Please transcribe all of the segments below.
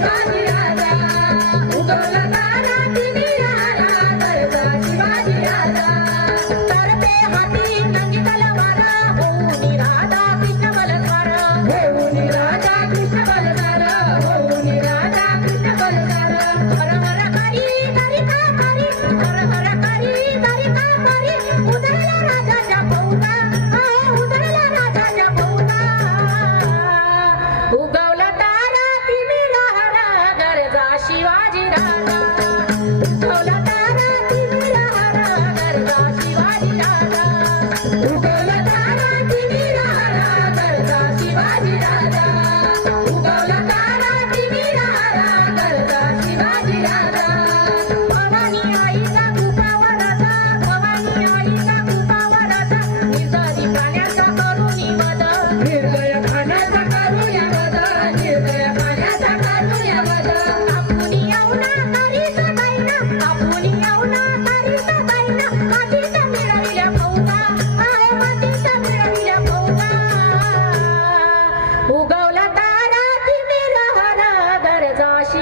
Thank you.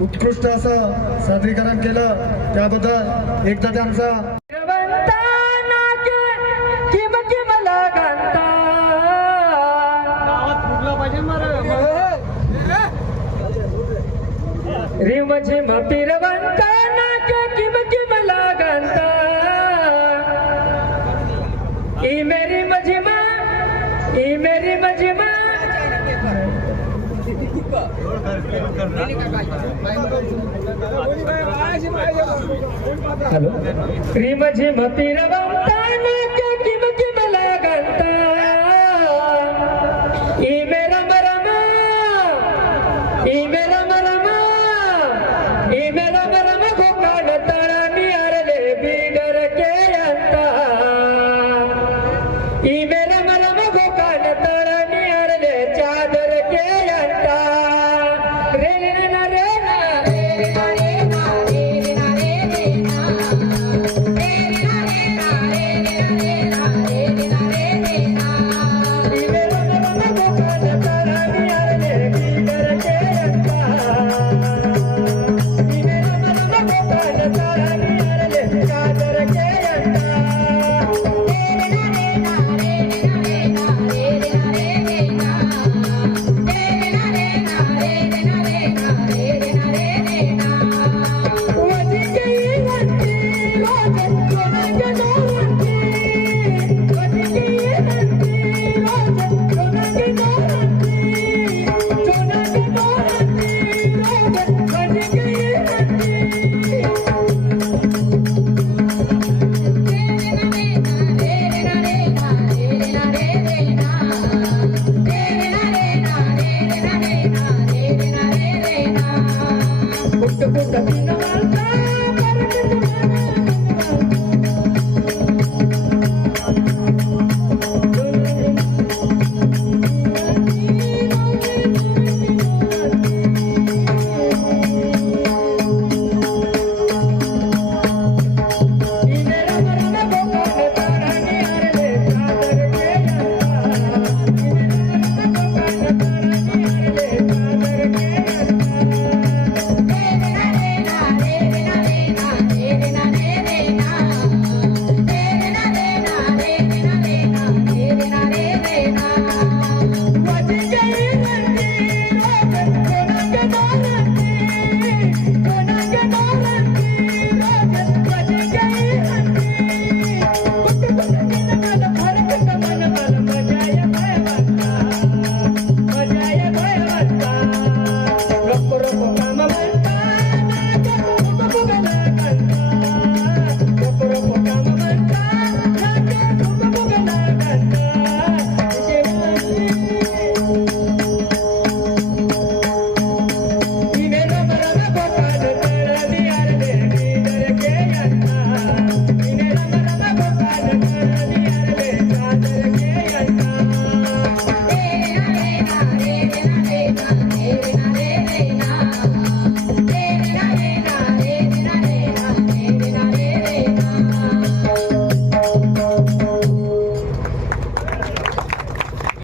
उत्कृष्ट असं सादरीकरण केलं. त्याबद्दल एकदा त्यांचा रिमझिम पिरवा हॅलो. श्रीमजी मती रवा Thank you.